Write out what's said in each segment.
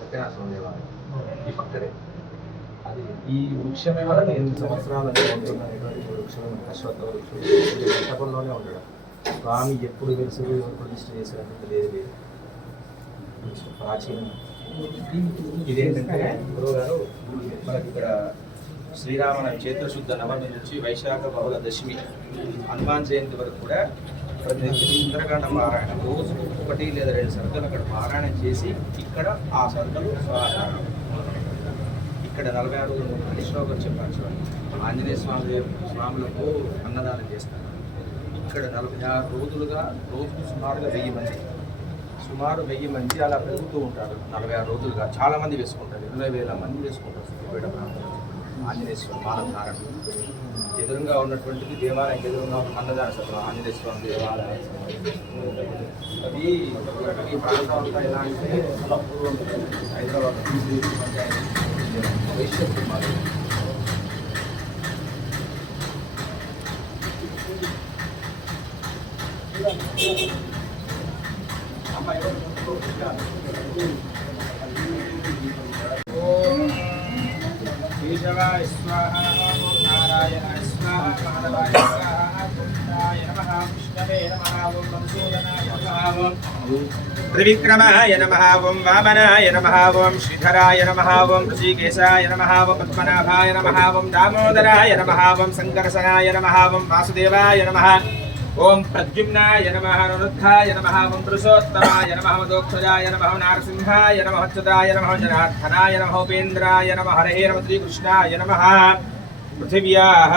సత్యనారాయణ దేవాలయం ఈ పక్కనే. అది ఈ వృక్షమే వల్ల 8 సంవత్సరాలు ఉంటున్నటువంటి వృక్షం, అశ్వత్థ వృక్షం మంటపంలోనే ఉండడం. స్వామి ఎప్పుడు వెలిసి ఎవరు ప్రతిష్ఠ చేశారంటే లేదు. ప్రాచీనం. ఇదేంటంటే గురువుగారు మనకి ఇక్కడ శ్రీరామ చైత్రశుద్ధ నవమి నుంచి వైశాఖ బహుళ దశమి హనుమాన్ జయంతి వరకు కూడా ప్రతి సుందరకాండ పారాయణ రోజు 1 లేదా 2 సర్గలు అక్కడ పారాయణం చేసి ఇక్కడ ఆ సర్గలు ఇక్కడ 46 శ్లోకం చెప్పారు చూడండి. ఆంజనేయ స్వాములకు అన్నదానం చేస్తారు. ఇక్కడ 46 రోజులుగా రోజుకు సుమారుగా 1000 మంది అలా పెరుగుతూ ఉంటారు. 46 రోజులుగా చాలా మంది వేసుకుంటారు. 20,000 మంది వేసుకుంటారు. సిద్దిపేట ప్రాంతంలో ఆంజనేయ స్వామి మానధారణ ఎదురుగా ఉన్నటువంటిది దేవాలయం, ఎదురుగా ఉన్న అన్నదాన సత్రం ఆంజనేయ స్వామి దేవాలయం. అది ఈ ప్రాంతం అంతా ఎలా అంటే హైదరాబాద్ వైశ్య కుమారు కేశవాయ స్వాహా, నారాయణాయ స్వాహా, మాధవాయ స్వాహా, కృష్ణాయ నమః, విష్ణవే నమః, ఓం మధుసూదనాయ నమః, త్రివిక్రమాయ నమః, ఓం వామనాయ నమః, ఓం శ్రీధరాయ నమః, ఓం ఋషికేశాయ నమః, ఓం పద్మనాభాయ నమః, ఓం దామోదరాయ నమః, ఓం సంకర్షణాయ నమః, ఓం వాసుదేవాయ నమః, ఓం ప్రద్యుమ్నాయ నమః, అనురుద్ధాయ నమః, ఓం పురుషోత్తమాయ నమః, మదోక్షజాయ నమః, నారసింహాయ నమః, అచ్యుతాయ నమః, జనార్దనాయ నమః, ఉపేంద్రాయ నమః, హరే నమః, శ్రీకృష్ణాయ నమః. పృథివ్యాః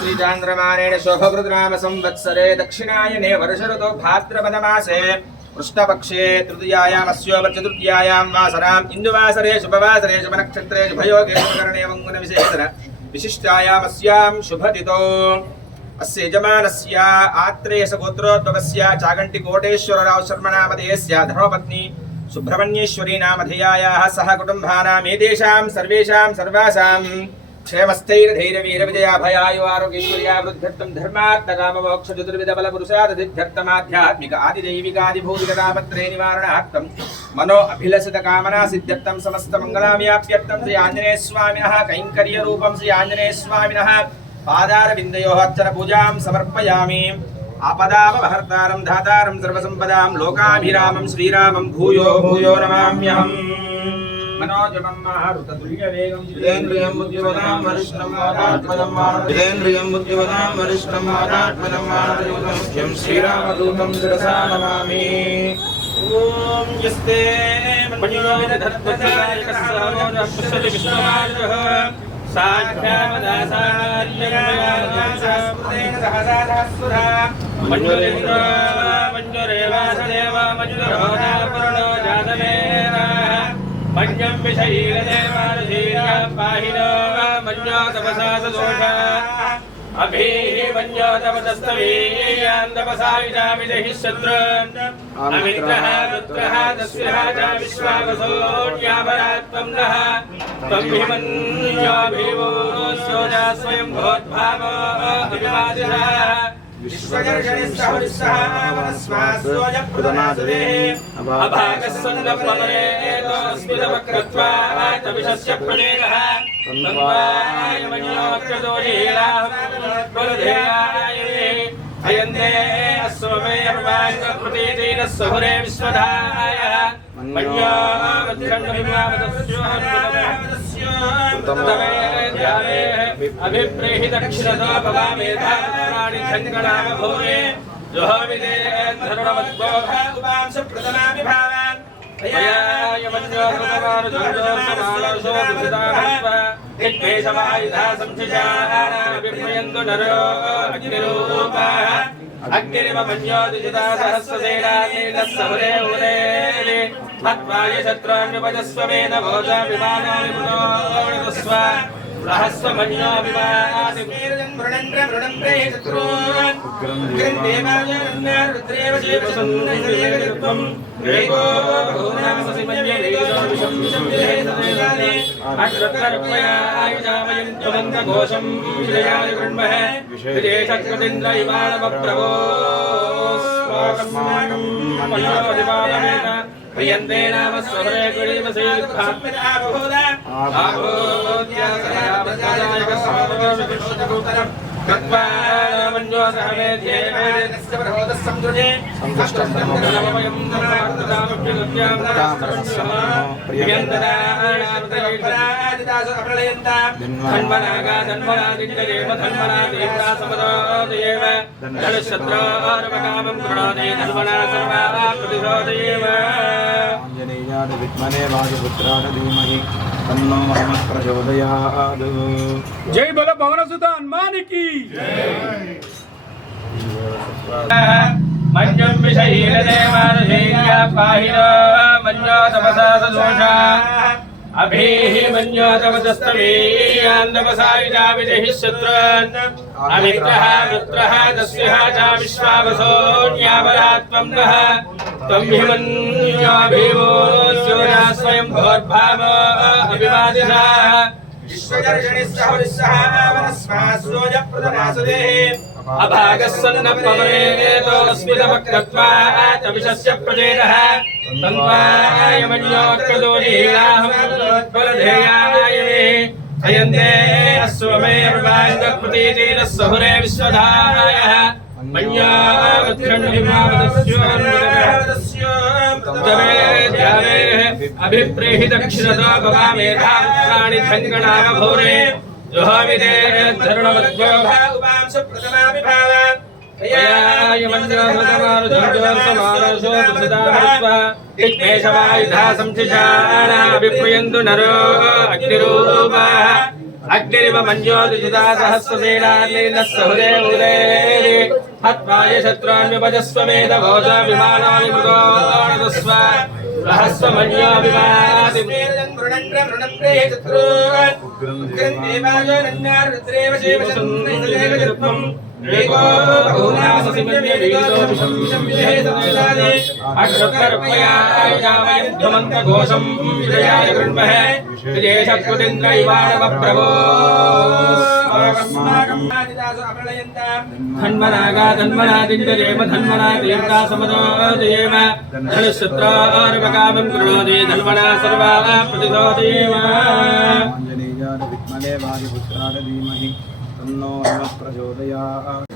శ్రీచాంద్రమానేణ శోభకృతనామ సంవత్సరే దక్షిణాయనే వర్షఋతో భాద్రపదమాసే కృష్ణపక్షే తృతీయాయామస్యోప చతుర్థ్యాయాం వాసరాం ఇందువాసరే శుభవాసరే శుభనక్షత్రే శుభయోగే శుభకరణే మంగుణ విశేషణ విశిష్టాయామస్యాం శుభతితో అస్య యజమానస్య ఆత్రేయస గోత్రోద్భవస్య చాగంటి కోటేశ్వరరావు శర్మనామధేయస్య ధర్మపత్ని సుబ్రహ్మణ్యేశ్వరీ నామధేయాయాః సహ కుటుంబానామేతేషాం సర్వేషాం సర్వాసాం క్షేమస్థైర్ధైర్యవీర విజయాభయాయు ఆరోగ్యైశ్వర్యా వృద్ధ్యర్థం ధర్మార్థకామమోక్ష చతుర్విధ బల పురుషార్థిర్థమాధ్యాత్మిక ఆదిదైవికాదిభౌతికతాపత్రే నివారణార్థం మనో అభిలషిత కామనా సిద్ధ్యర్థం సమస్త మంగళావ్యాప్త్యర్థం శ్రీ ఆంజనేయ స్వామినః కైంకర్య రూపం శ్రీ ఆంజనేయ స్వామినః పాదారవిందయోః అర్చన పూజాం సమర్పయామి. ఆపదాపహర్తారం ధాతారం సర్వసంపదాం లోకాభిరామం శ్రీరామం భూయో భూయో నమామ్యహం. మనోజమం మారుతతుల్యవేగం జితేంద్రియం బుద్ధిమతాం వరిష్ఠం వాతాత్మజం జితేంద్రియం బుద్ధిమతాం వరిష్ఠం వాతాత్మజం మానదూతం శ్రీరామదూతం శిరసా నమామి. ఓం యస్తే మన్యోవిదధత్వజాయ కస్సవోదః విష్ణుమార్గః సాఖ్యామదాసార్యగమయాసాస్పృతేన సహసాధఃసుధా మంజురేంద్ర మంజురేవాసదేవ మంజురోధాపరుణో జాతవేన మన్యం విషయీలదేవానుశీలం పాహినో మన్యోతపసాసదోష అభీః మన్యోతపదస్తవీయాంతపసావిజామిదహిః శత్రున్ అమిత్రః పుత్రః దస్యః చ విశ్వావసోన్యాపరాత్వం నః త్వం హి మన్యోభివో సోజా స్వయం భోద్భావో అభివాదినః విశ్వదర్శనిస్తహరిస్సహావనస్మాస్సోజప్రదనాసురే అభాగస్సన్నపమనేతోస్మిదవక్రత్వా తవిషస్య ప్రణేరః తన్వాయ మన్యోక్రదోషీలాహ అయందే అస్వమే అర్వాంగకృతీతీన సహురే విశ్వధాయ మన్యో అభిప్రేహి దక్షిణతో భవామేధారాణి సంకటామభూరే జోహవిదే ధరుణవద్భోగ ఉపాంశ ప్రదనామి భావాన్ అయాయ మన్యోకృతమాను జోర్జోర్సమాలశో దుషితామస్వ దిగ్వేషమాయుధా సంశిషానాభిప్రయంతు నరో అగ్నిరూపాః అగ్నిరివ మన్యోదిజితా సహస్రసేనానీలస్సహురే ఉరేలి మత్వాయ శత్రున్యుపజస్వమేన భోజ విమానాని పునోస్వ सहस्रमन्यो विवाहाति वीरजं वृणन्द्र वृणन्द्रे शत्रून् देवाय रुद्रेव रेको बहुनामसिमन्ये विशं विशं अक्षरपयायुजामयन्तमन्तघोषं विजयाय गृह्महे विदेशकृतिन्द्र इवाणवप्रभो स्वागम्मागं मनोदिवालमेत प्रियन्ते नाम स्वरे कुलीमसे भात्मिना बहुधा आभोद्यासयावत्याजकस्वामोषविष्णुपुत्रम् कृत्वा मन्यो सहमेध्येयमेदेनस्य प्रहोदः संसृजे संकष्टं नमवयं प्रियन्तदाणापदयेषु अप्रलयन्तां धन्वनागा धन्वनादित्यदेव धन्वनादेवता समदोदयेव धनुशत्रोर्वकामं कृणोति धन्वना सर्वाः प्रतिशोदयेव आञ्जनेयाय विद्महे वायुपुत्राय धीमहि तन्नो हनुमत् प्रचोदयात्। जय बोलो पवनसुत हनुमान की मञ्जं विषयीलदेवानुशैल्या पाहिनो मञ्जो तपसा सदोषा अभिः मञ्जो तपसस्तवीयान्दपसा विजहिः शत्रून् अमित्रः वृत्रः तस्यः च विश्वावसोऽन्यावरात्वं नः त्वं हि मन्योऽभिभो सूर्यः स्वयं भोर्भावो अभिवादिनः विश्वदर्शनिस्सहरिस्सः वनस्मास्रोजप्रदनासुदेः अभागस्सन्नपवरेतोऽस्मिदवक्तत्वात् अविशस्य प्रजेनः तन्त्वाय मन्योत्कदोलीलाहमोत्पलधेयाय अयन्ते अस्वमे अर्वाङ्गप्रतीतेन सहुरे विश्वधारायः अभिप्रेहि दक्षिणतो भवामेधा पुत्राणि धङ्गणामभूरे जुहाविदे धरुणवद्यो उपांश प्रथमाभिभाव कयाय मन्योसमारुजोर्समानसो दुषितामृत्वा इक्मेशवायुधा संशिषाणा अभिप्रियन्तु नरो अग्निरूपाः अग्निरिव मन्यो दुषिता सहस्रसेनान्येनः सहुरे उदेवि हत्वाय शत्रून् विभजस्व मेधघोष विमानानि मृगोणदस्व सहस्रमन्यो विवाहाति वीरजं वृणन्द्र वृणन्द्रे शत्रून् देवाय रुद्रेव शिवशं रेको बहुनामसिमन्ये विशं विजहे अक्षरपयायुजामयन्तमन्तघोषं विजयाय गृह्महे विदेशकृतिन्द्र इवाणवप्रभो धन्वनागा धन्वनादित्यदेव धन्वनादेवता समदोदयेव धनुशत्रोर्वकामं कृणोति धन्वना सर्वाः प्रतिशोदयेव आञ्जनेयाय विद्महे वायुपुत्राय धीमहि तन्नो हनुमत् प्रचोदयात्।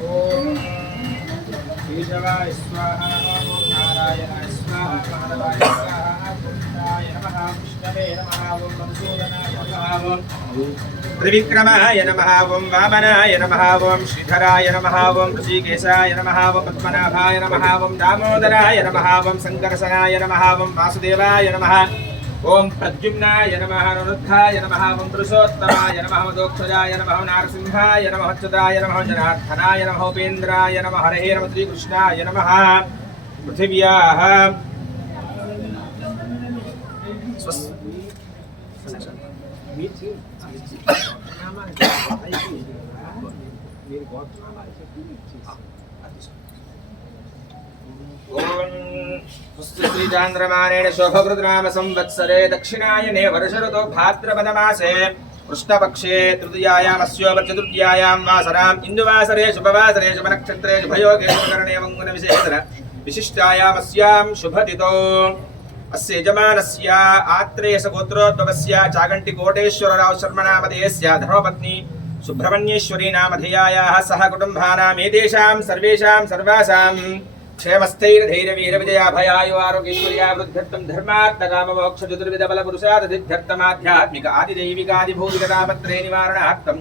केशवाय स्वाहा नारायणाय स्वाहा माधवाय स्वाहा गोविन्दाय नमः विष्णवे नमः ॐ मधुसूदनाय नमः ॐ त्रिविक्रमाय नमः ॐ वामनाय नमः ॐ श्रीधराय नमः ॐ ऋषिकेशाय नमः ॐ पद्मनाभाय नमः ॐ दामोदराय नमः ॐ सङ्कर्षणाय नमः ॐ वासुदेवाय नमः ओम प्रद्युम्नाय नमः अनुरुद्धाय नमः ओम पुरुषोत्तमाय नमः मदोक्षजाय नमः नारसिंहाय नमः अच्युताय नमः जनार्दनाय नमः उपेन्द्राय नमः हरे नमः श्रीकृष्णाय नमः पृथिव्याः श्रीचान्द्रमानेन शोभकृतनाम संवत्सरे दक्षिणायने वर्षऋतौ भाद्रपदमासे कृष्णपक्षे तृतीयायामस्योप चतुर्थ्यायां वासराम् इन्दुवासरे शुभवासरे शुभनक्षत्रे शुभयोगे शुभकरणे मङ्गलविशेषण विशिष्टायामस्यां शुभतिथौ अस्य यजमानस्य आत्रेयस गोत्रोद्भवस्य चागण्टिकोटेश्वरराव शर्मनामधेयस्य धर्मपत्नी सुब्रह्मण्येश्वरी नामधेयायाः सह कुटुम्बानाम् एतेषां सर्वेषां सर्वासां क्षेमस्थैर्धैर्यवीरविजयाभयायु आरोग्यैश्वर्या वृद्ध्यर्थं धर्मार्थकाममोक्षचतुर्विधबलपुरुषार्थसिद्ध्यर्थम् आदिदैविकादिभूतिकतापत्रे निवारणार्थं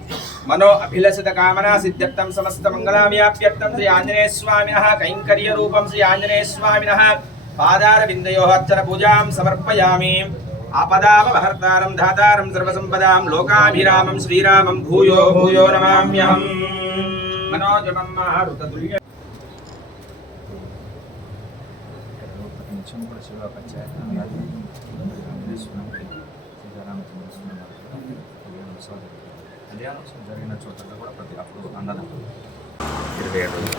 मनो अभिलषितकामनासिद्ध्यर्थं समस्तमङ्गलाव्याप्यर्थं श्री आञ्जनेयस्वामिनः कैङ्कर्यरूपं श्री आञ्जनेयस्वामिनः पादारविन्दयोः अर्चनपूजां समर्पयामि। आपदामहर्तारं धातारं सर्वसम्पदां लोकाभिरामं श्रीरामं भूयो भूयो नमाम्यहम्। मनोजमं मारुततुल्य కళ్యాణోత్సవం జరిగిన చోట కూడా ప్రతి అప్పుడు అన్నదానం 27 రోజులు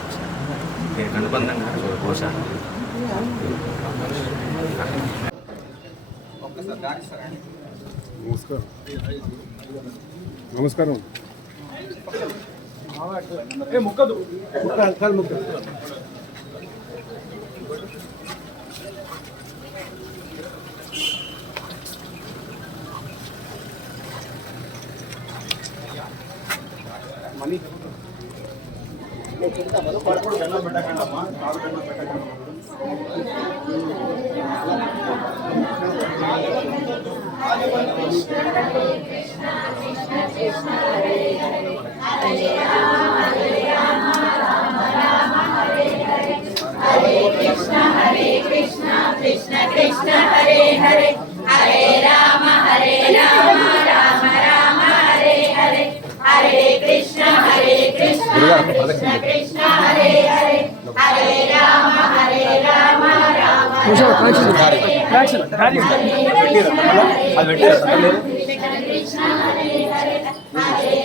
అనుబంధంగా కోసాను. నమస్కారం. మనీ పడుకోడు బెల్లం పెట్టకండమ్మా, కాదు బెల్లం పెట్టకండి. కృష్ణ కృష్ణ హరే హరే హరే రామ రామ రామ హరే హరే హరే కృష్ణ కృష్ణ కృష్ణ హరే హరే హరే రామ రామ కృష్ణ హరే హరే హరే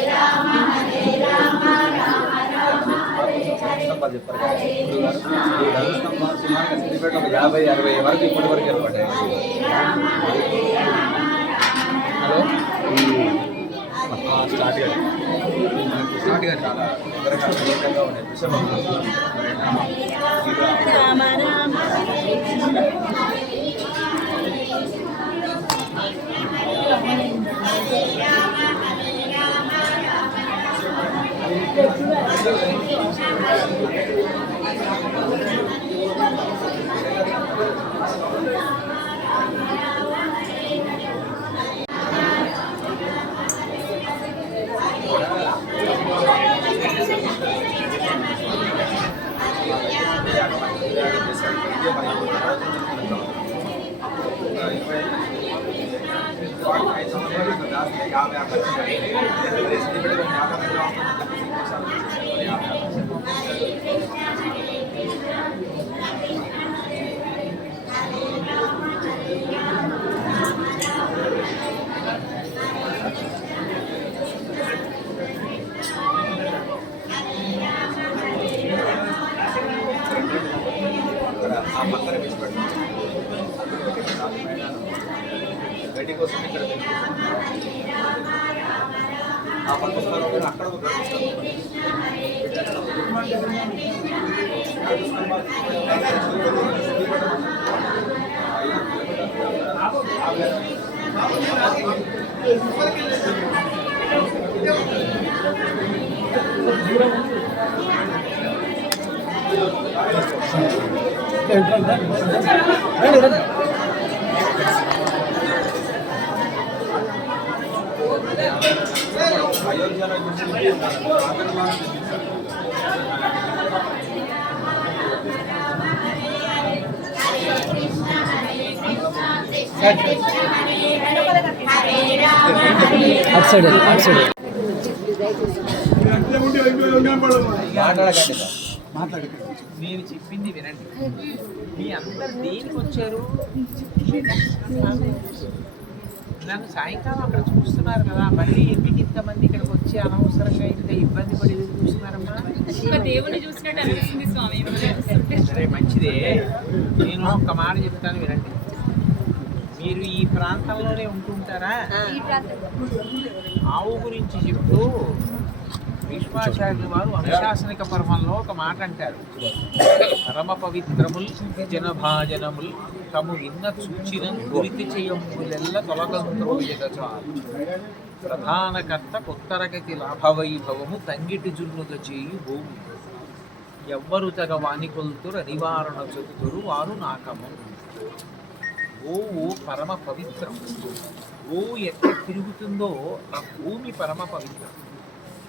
రామ రామ రామ సిద్దిపేట 50-60 వరకు ఇప్పటి వరకు ఏర్పడ్డాయి. హలో స్టార్ట్ గా చాలా తొందరగా ఉండే రామ రామ ఆ పక్కన వేసి పెడతాం. గడ్డి కోసం ఇక్కడ ఆ పక్క అక్కడ నేను చెప్పింది వినండి. మీ అందరు దేనికి వచ్చారు? నన్ను సాయంకాలం అక్కడ చూస్తున్నారు కదా, మళ్ళీ ఎందుకు ఇంతమంది ఇక్కడికి వచ్చి అనవసరంగా ఇంత ఇబ్బంది పడి చూస్తున్నారమ్మా? దేవుని చూసినట్టు అనిపిస్తుంది స్వామి. సరే మంచిదే. నేను ఒక మాట చెప్తాను వినండి. మీరు ఈ ప్రాంతంలోనే ఉంటుంటారా? ఆవు గురించి చెప్తూ భీష్మాచార్యులు వారు అనుశాసనిక పర్వంలో ఒక మాట అంటారు. పరమ పవిత్రముల్ జనభాజనముల్ తము విన్న సూచిన గురితి చేయంబులెల్ల తొలగంత్రోయగచాలు ప్రధానకర్త కొత్తరగతి లాభవైభవము తంగిటి జున్నుగ చేయు భూమి ఎవ్వరు తగ వానికొల్తురు నివారణ చతురు వారు నాకము. గోవు పరమ పవిత్రం. గోవు ఎక్కడ తిరుగుతుందో ఆ భూమి పరమ పవిత్రం.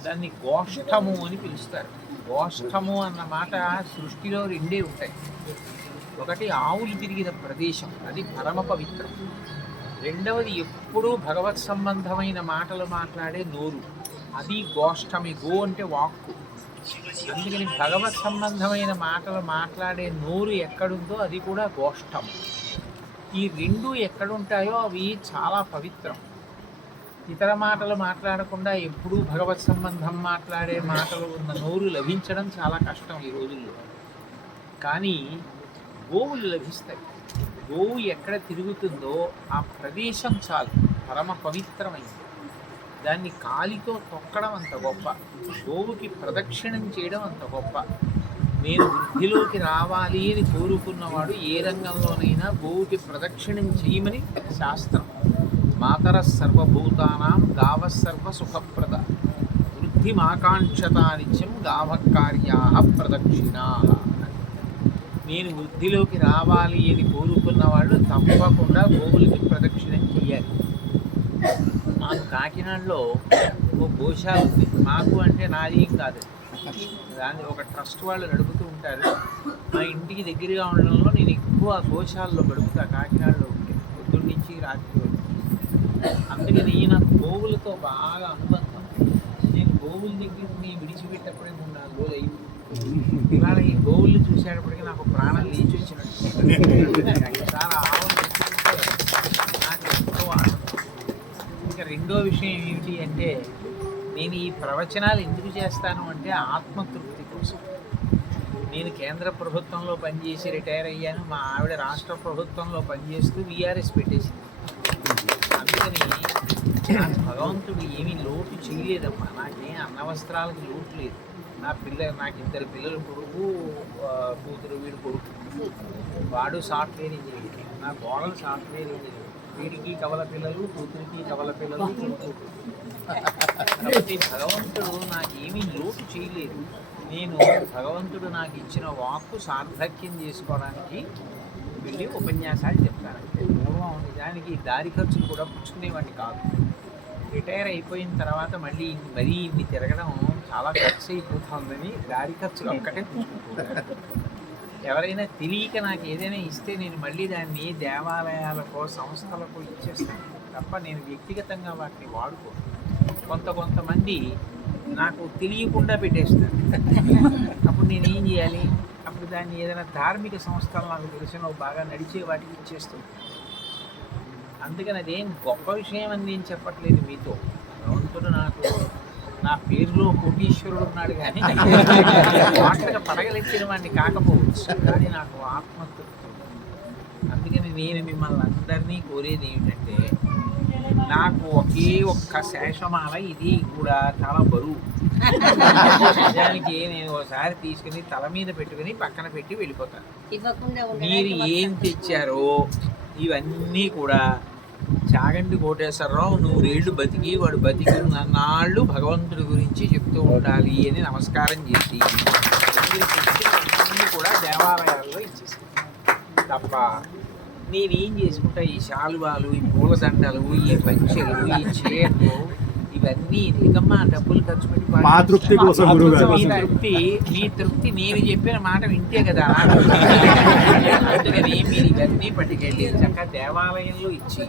దాన్ని గోష్ఠము అని పిలుస్తారు. గోష్ఠము అన్న మాట సృష్టిలో రెండే ఉంటాయి. ఒకటి ఆవులు తిరిగిన ప్రదేశం, అది పరమ పవిత్రం. రెండవది ఎప్పుడూ భగవత్ సంబంధమైన మాటలు మాట్లాడే నోరు, అది గోష్ఠమి. గో అంటే వాక్కు. అందుకని భగవత్ సంబంధమైన మాటలు మాట్లాడే నోరు ఎక్కడుందో అది కూడా గోష్ఠం. ఈ రెండు ఎక్కడుంటాయో అవి చాలా పవిత్రం. ఇతర మాటలు మాట్లాడకుండా ఎప్పుడూ భగవత్ సంబంధం మాట్లాడే మాటలు ఉన్న నోరు లభించడం చాలా కష్టం ఈ రోజుల్లో. కానీ గోవులు లభిస్తాయి. గోవు ఎక్కడ తిరుగుతుందో ఆ ప్రదేశం చాలు పరమ పవిత్రమైంది. దాన్ని కాలితో తొక్కడం అంత గొప్ప, గోవుకి ప్రదక్షిణం చేయడం అంత గొప్ప. నేను వృద్ధిలోకి రావాలి అని కోరుకున్నవాడు ఏ రంగంలోనైనా గోవుకి ప్రదక్షిణం చేయమని శాస్త్రం. మాతర సర్వభూతానాం గావ సర్వ సుఖప్రద వృద్ధిమాకాంక్షతా నిత్యం గావకార్యా ప్రదక్షిణా. నేను వృద్ధిలోకి రావాలి అని కోరుకున్న వాళ్ళు తప్పకుండా గోవులకి ప్రదక్షిణం చేయాలి. మాకు కాకినాడలో ఓ గోశాల ఉంది. మాకు అంటే నాది ఏం కాదు, దాన్ని ఒక ట్రస్ట్ వాళ్ళు నడుపుతూ ఉంటారు. మా ఇంటికి దగ్గరగా ఉండడంలో నేను ఎక్కువ గోశాలలో గడుపుతా కాకినాడలో ఉంటే, పొద్దున్న నుంచి రాత్రి వరకు. అందుకని నాకు గోవులతో బాగా అనుబంధం. నేను గోవుల దగ్గరికి విడిచిపెట్టేప్పుడే 3-4 రోజులు అయింది. ఇవాళ ఈ గోవులు చూసేటప్పటికీ నాకు ప్రాణం లేచి వచ్చినట్టు. చాలా ఆవులు నాకు ఎంతో ఆనందం. ఇంకా రెండో విషయం ఏమిటి అంటే, నేను ఈ ప్రవచనాలు ఎందుకు చేస్తాను అంటే ఆత్మతృప్తి కోసం. నేను కేంద్ర ప్రభుత్వంలో పనిచేసి రిటైర్ అయ్యాను. మా ఆవిడ రాష్ట్ర ప్రభుత్వంలో పనిచేస్తూ వీఆర్ఎస్ పెట్టేసింది. అందుకని నాకు భగవంతుడు ఏమీ లోటు చేయలేదమ్మా. నాకేం అన్నవస్త్రాలకి లోటు లేదు. నాకు 2 పిల్లలు, కొడుకు కూతురు. వీడు కొడుకు, వాడు సాఫ్ట్వేర్ ఇంజనీర్. నా కోడలు సాఫ్ట్వేర్ ఇంజనీర్. వీడికి కవల పిల్లలు, కూతురికి కవల పిల్లలు, కొడుకు. కాబట్టి భగవంతుడు నాకేమీ లోటు చేయలేదు. నేను భగవంతుడు నాకు ఇచ్చిన వాక్కు సార్థక్యం చేసుకోవడానికి వెళ్ళి ఉపన్యాసాలు చెప్తాను. పూర్వం నిజానికి దారి ఖర్చులు కూడా పుచ్చుకునేవాడిని కాదు. రిటైర్ అయిపోయిన తర్వాత మళ్ళీ ఇన్ని తిరగడం చాలా ఖర్చు అయిపోతుందని దారి ఖర్చులు ఒక్కటే పుచ్చుకుంటాను. ఎవరైనా తెలియక నాకు ఏదైనా ఇస్తే నేను మళ్ళీ దాన్ని దేవాలయాలకు, సంస్థలకు ఇచ్చేస్తాను తప్ప నేను వ్యక్తిగతంగా వాటిని వాడుకోను. కొంతమంది నాకు తెలియకుండా పెట్టేస్తారు. అప్పుడు నేను ఏం చేయాలి? అప్పుడు దాన్ని ఏదైనా ధార్మిక సంస్థలు నాకు తెలిసిన బాగా నడిచే వాటికి ఇచ్చేస్తాను. అందుకని అదేం గొప్ప విషయం అని నేను చెప్పట్లేదు మీతో. భగవంతుడు నాకు నా పేరులో కోటీశ్వరుడు ఉన్నాడు, కానీ వాటిగా పడగలెత్తిన వాడిని కాకపోవచ్చు, కానీ నాకు ఆత్మతృప్తి. అందుకని నేను మిమ్మల్ని అందరినీ కోరేది ఏమిటంటే, నాకు ఒకే ఒక్క శేషమాల, ఇది కూడా చాలా బరువు. నిజానికి నేను ఒకసారి తీసుకుని తల మీద పెట్టుకుని పక్కన పెట్టి వెళ్ళిపోతాను. మీరు ఏం తెచ్చారో ఇవన్నీ కూడా చాగంటి కోటేశ్వరరావు 100 ఏళ్ళు బతికి వాడు బతికినాళ్ళు భగవంతుడి గురించి చెప్తూ ఉండాలి అని నమస్కారం చేసి అన్నీ కూడా దేవాలయాల్లో ఇచ్చేసాను. తప్ప నేనేం చేసుకుంటా ఈ శాలువాలు, ఈ పూలదండలు, ఈ పంచెలు, ఈ చీరలు, ఇవన్నీ ఎందుకమ్మా డబ్బులు ఖర్చు పెట్టి మా తృప్తి కోసం మీ తృప్తి నేను చెప్పిన మాట వింటే కదా. అందుకని మీరు ఇవన్నీ పట్టుకెళ్ళి చక్కగా దేవాలయంలో ఇచ్చి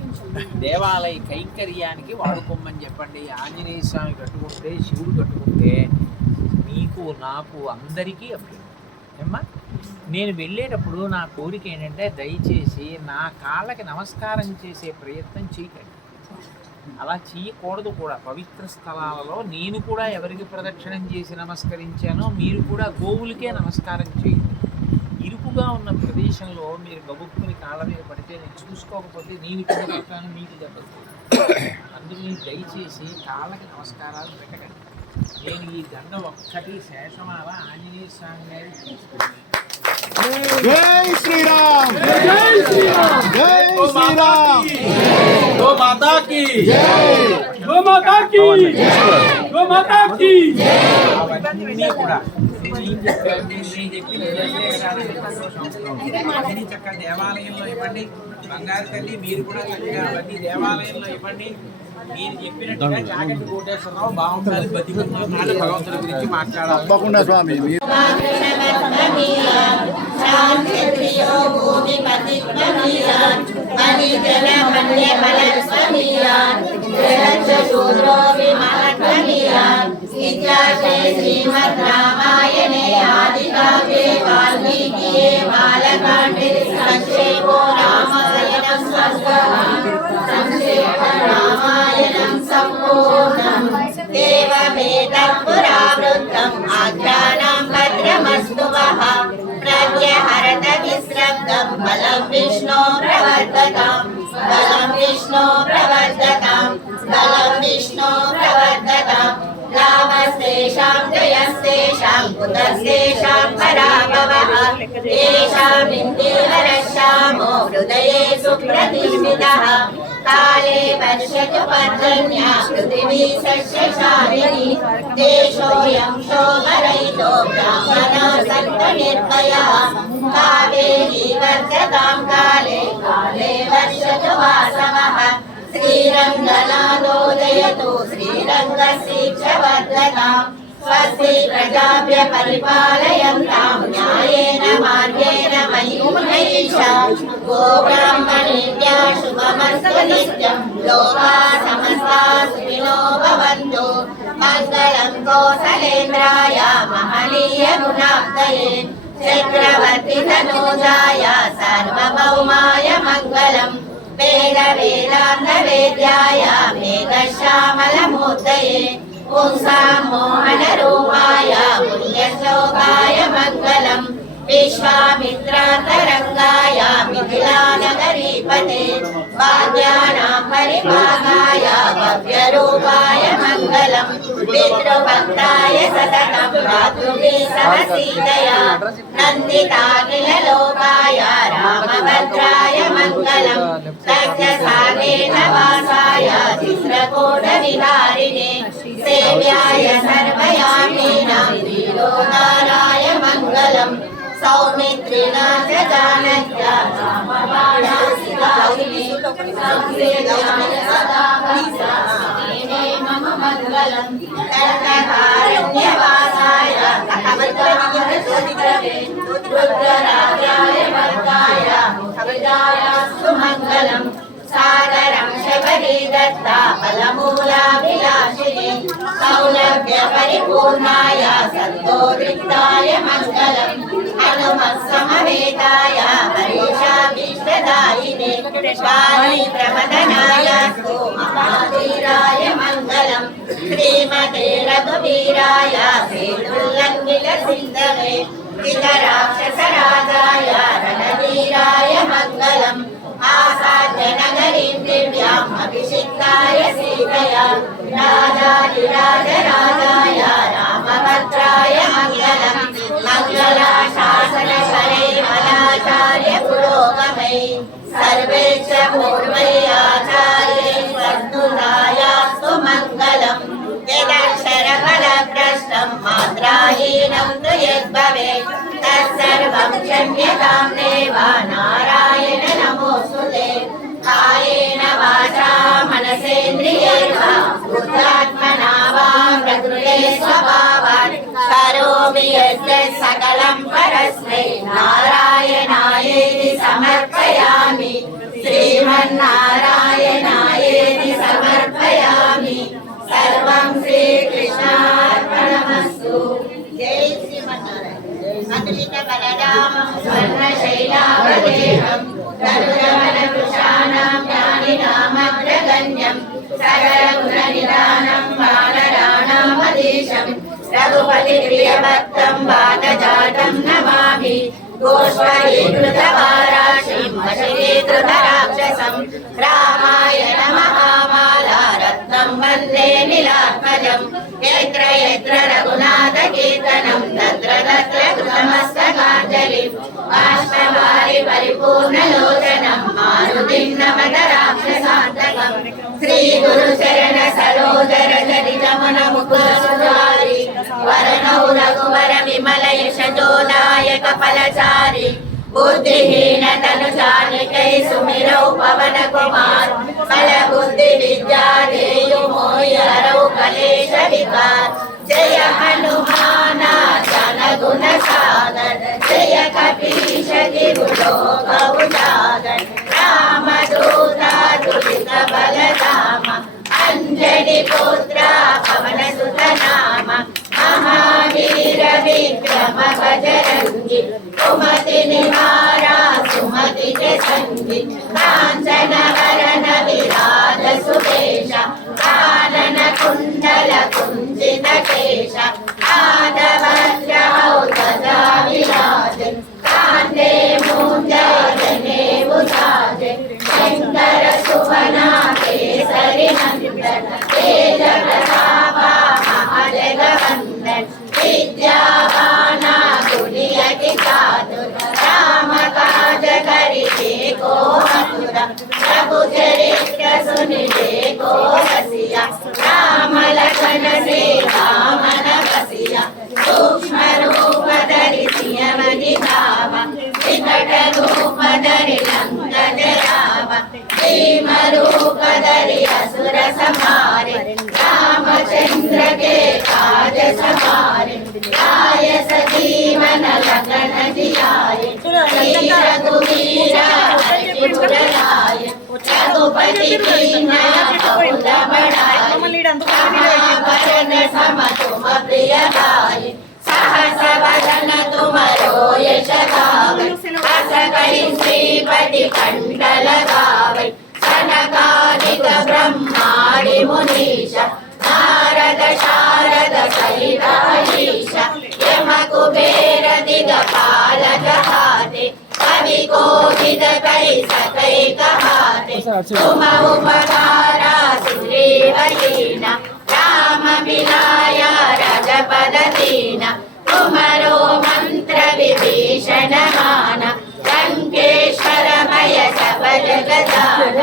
దేవాలయ కైంకర్యానికి వాడుకోమని చెప్పండి. ఆంజనేయ స్వామి కట్టుకుంటే, శివుడు కట్టుకుంటే మీకు నాకు అందరికీ అప్పుడు ఏమ్మా. నేను వెళ్ళేటప్పుడు నా కోరిక ఏంటంటే, దయచేసి నా కాళ్ళకి నమస్కారం చేసే ప్రయత్నం చేయకండి. అలా చేయకూడదు కూడా. పవిత్ర స్థలాలలో నేను కూడా ఎవరికి ప్రదక్షిణం చేసి నమస్కరించానో మీరు కూడా గోవులకే నమస్కారం చేయండి. ఇరుకుగా ఉన్న ప్రదేశంలో మీరు గబుక్కుని కాళ్ళ మీద పడితే నేను చూసుకోకపోతే నేను దెబ్బతాను, మీకు దెబ్బతాను. అందుకని దయచేసి కాళ్ళకి నమస్కారాలు పెట్టకండి. నేను ఈ దండ ఒక్కటి శేషమాల ఆంజనేయ స్వామి గారి తీసుకుని జై శ్రీరామ్, జై శ్రీరామ్, జై శ్రీరామ్, గో మాతా కీ జై, గో మాతా కీ గో మాతా కీ. అవన్నీ కూడా చక్కగా దేవాలయంలో ఇవ్వండి. బంగారు తల్లి మీరు కూడా చక్కగా అవన్నీ దేవాలయంలో ఇవ్వండి. నేను చెప్పినట్టుగా చాగంటి కోటేశ్వరరావు బాగుండాలి, బతికున్నాడు, భగవంతుడి గురించి మాట్లాడాలి. తప్పకుండా స్వామి. శ్రీమద్రామాయణే ఆదికావ్యే వాల్మీకియే బాలకాండే సంక్షేపో రామాయణం సంక్షేప రామాయణం बलं विष्णो प्रवर्धताम् बलं विष्णो प्रवर्धताम् बलं विष्णो प्रवर्धताम् लाभस्तेषां जयस्तेषां कुतस्तेषां पराभवः तेषाम् इन्दीवरश्यामो हृदये सुप्रतिष्ठितः काले वर्षतु पर्जन्या पृथिवी सस्यशालिनी देशोऽयं शोभरहितो ब्राह्मणा सन्त निर्भयः कावेरी वर्षतां काले काले वर्षतु वासवः श्रीरङ्गनाथोदयतु श्रीरङ्गशीर्षवर्धताम् स्वस्ति प्रजाभ्य परिपालयन्तां न्यायेन मार्गेण मयीषा गोब्राह्मणेभ्यः शुभमस्तु नित्यं लोकाः समस्ताः सुखिनो भवन्तु मङ्गलं कौसलेन्द्राय महनीय गुणाब्धये चक्रवर्ति तनूजाय सार्वभौमाय मङ्गलम् वेद वेदान्त वेद्याय मेघश्यामलमूर्तये पुंसां मोहनरूपाय पुण्यश्लोकाय मङ्गलम् विश्वामित्रान्तरङ्गाय मिथिलानगरीपते वाद्यानां परिभागाय भव्यरूपाय मङ्गलम् पितृभक्ताय सततं भ्रातृभिः सह सीतया नन्दिताखिललोकाय रामभद्राय मङ्गलम् तक्षसागेन वासाय चित्रकूटविहारिणे सेव्याय सर्वयामीनां त्रिलोकाराय मङ्गलम् सौमित्रिणा च जानक्य मम मङ्गलम् दण्डकारण्यवासाय रुद्रराजाय वर्गाय कवितायास्तु मङ्गलम् सादरं शबरी दत्ता फलमूलाभिलाषिणे सौलभ्यपरिपूर्णाय सत्तोरिक्ताय मङ्गलम् हनुमत्समवेताय हरीशाभीष्टदायिने वाणीप्रमदनायस्तु महाधीराय मङ्गलम् श्रीमते रघुवीराय सेतुल्लङ्घितसिन्धवे कृतराक्षसराजाय रणधीराय मङ्गलम् आसाद्य नगरीं दिव्याम् अभिषिक्ताय सीतया राजाधिराजराजाय रामभद्राय मङ्गलम् मङ्गलाशासनकरे मलाचार्य पुरोगमै सर्वैश्च पूर्वैः आचार्यैः सद्नुतायास्तु मङ्गलम् यदक्षरफलभ्रष्टं मात्राहीनं तु यद्भवेत् तत्सर्वं क्षम्यतां देव नारायण नमोऽस्तुते कायेन वाचा मनसेन्द्रियैर्वा बुद्ध्यात्मना वा प्रकृते स्वभावात् करोमि यद्यत् सकलं परस्मै नारायणायेति समर्पयामि श्रीमन्नारायणायेति समर्पयामि सर्वं श्रीकृष्णार्पणमस्तु जय श्रीमन्नारायण अतुलित बलरामं स्वर्णशैलावदेहं तरुणवनवृषाणां ज्ञानिनामग्रगण्यं सकलगुणनिधानं वानराणामधीशं रघुपतिप्रियभक्तं वातजातं नमामि गोष्पदीकृतवाराशिं वशीकृतराक्षसं रामायण महामाला रत्नं वन्दे नीलात्मजं यत्र यत्र रघुनाथकीर्तनं तत्र तत्र कृतमस्तकाञ्जलिं बाष्पवारि परिपूर्णलोचनं मारुतिं नमत राक्षसान्तकं श्रीगुरुचरण सरोजरजनिजमुनमुकुरसुधारि वरणौ रघुवर विमल यशजोदायक फलचारि बुद्धिहीन तनुजानिकै सुमिरौ पवन कुमार बल बुद्धि विद्या देयु मोहि हरौ कलेश विकार जय हनुमान ज्ञान गुण सागर जय कपीश तिहु लोक उजागर रामदूता दुरित बलधाम अंजनी पुत्र पवन सुत नाम महावीर विक्रम बजरंगी कुमति निवारा सुमति के संगी कांचन वरण विराज सुकेश कानन कुंडल कुंजित केश आदवज्र ध्वजा विराज कांधे मूंज को मधुर प्रभु चरित्र सुनिले को रसिया राम लखन सीता मन बसिया सूक्ष्म रूप धरि सियमनि धावा विकट रूप धरि लंक जरावा भीम रूप धरि असुर संहारे रामचंद्र के काज सवारे आय सजीवन लखन जियाए श्री रघुवीर हरि गुण गाए रघुपति कीन्हा बहुत बड़ाई वरण सम तुम प्रिय गाय सहस वदन तुमरो यश गावै अस कहि श्रीपति कंठ लगावै सनकादिक ब्रह्मादि मुनीश नारद शारद सहित अहीश यम कुबेर दिगपाल जहाते कवि कोविद कहि सकै कहाते तुम उपकारा सुग्रीव कीना राम मिलाया रजपद दीना तुमरो मंत्र विभीषण माना लंकेश्वर मय सब जगदान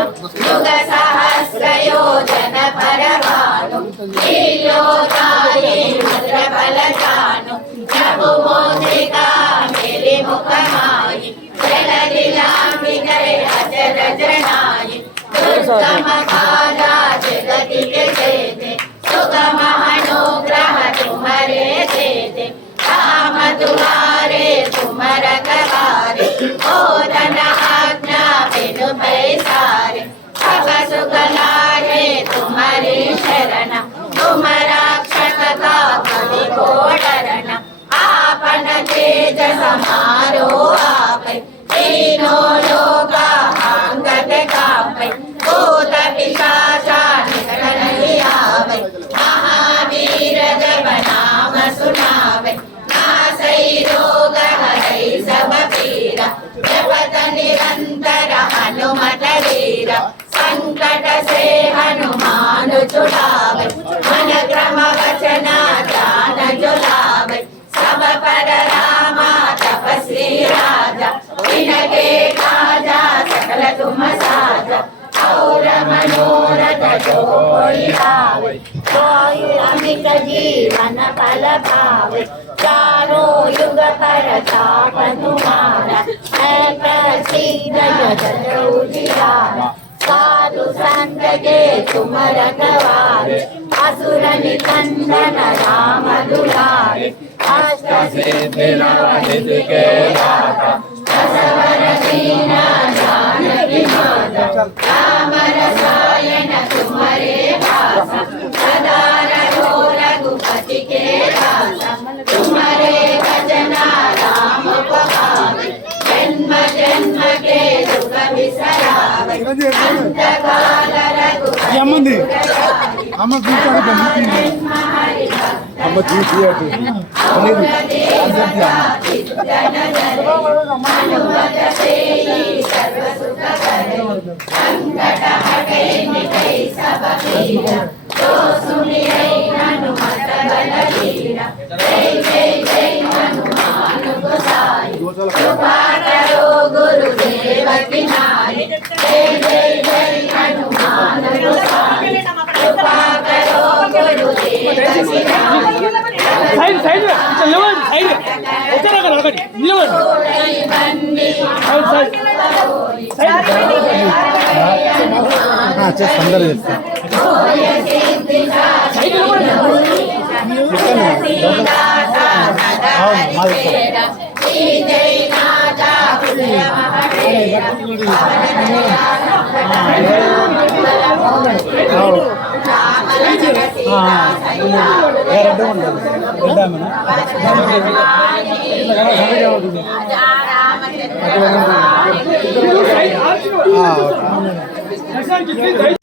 युग सहस्र योजन परभानु लील्योताये भद्र फल जानु प्रभु मोदिका मेरे मुख माहि जल दिलांगि गए अचर जनाई दुर्गम काजा जगति के जेते सुगम अनुग्रह तुम्हारे देते राम दुलारे तुम रखवारे ओदन आज्ञा बिनु पैसारे सब सुख लागे तुम्हारी शरण तुम रक्षक का कवि को डरना आपन तेज समारो आपै तीनों लोका हांगत कापै भूत पिशाचा निकट नहीं आवै महावीर जब नाम सुनावै नासै रोग हरै सब पीरा जपत निरंतर हनुमत वीरा संकट से हनुमान छुड़ावै मन क्रम वचन ध्यान जुलावै सब पर रामा तपस्वी राजा इनके काजा सकल तुम साजा और मनोरथ जो कोई लावे कोई अमित जीवन फल पावे चारों युग परताप तुम्हारा है प्रसिद्ध जगत उजियारा साधु संत के तुम रखवारे असुर निकंदन राम दुलारे अष्ट सिद्धि नवनिधि के दाता दसवर दीन जानकी माता राम रसायन तुम्हारे भाषा सदा रहो रघुपति के दासा तुम्हारे भजना राम पवावे जन्म जन्म के दुख बिसरावे अंत काल रघुपति అమ్మ गुरुदेव की नारी जय जय जय हनुमान गोसाई कृपा करो गुरुदेव की नारी సైడ్ సైడ్ నిలవండి సైడ్ వచ్చారా కదా ఒకటి నిలవండి సైడ్ చేస్తా అందరూ చేస్తా సైడ్ నిలవండి రెడ్డా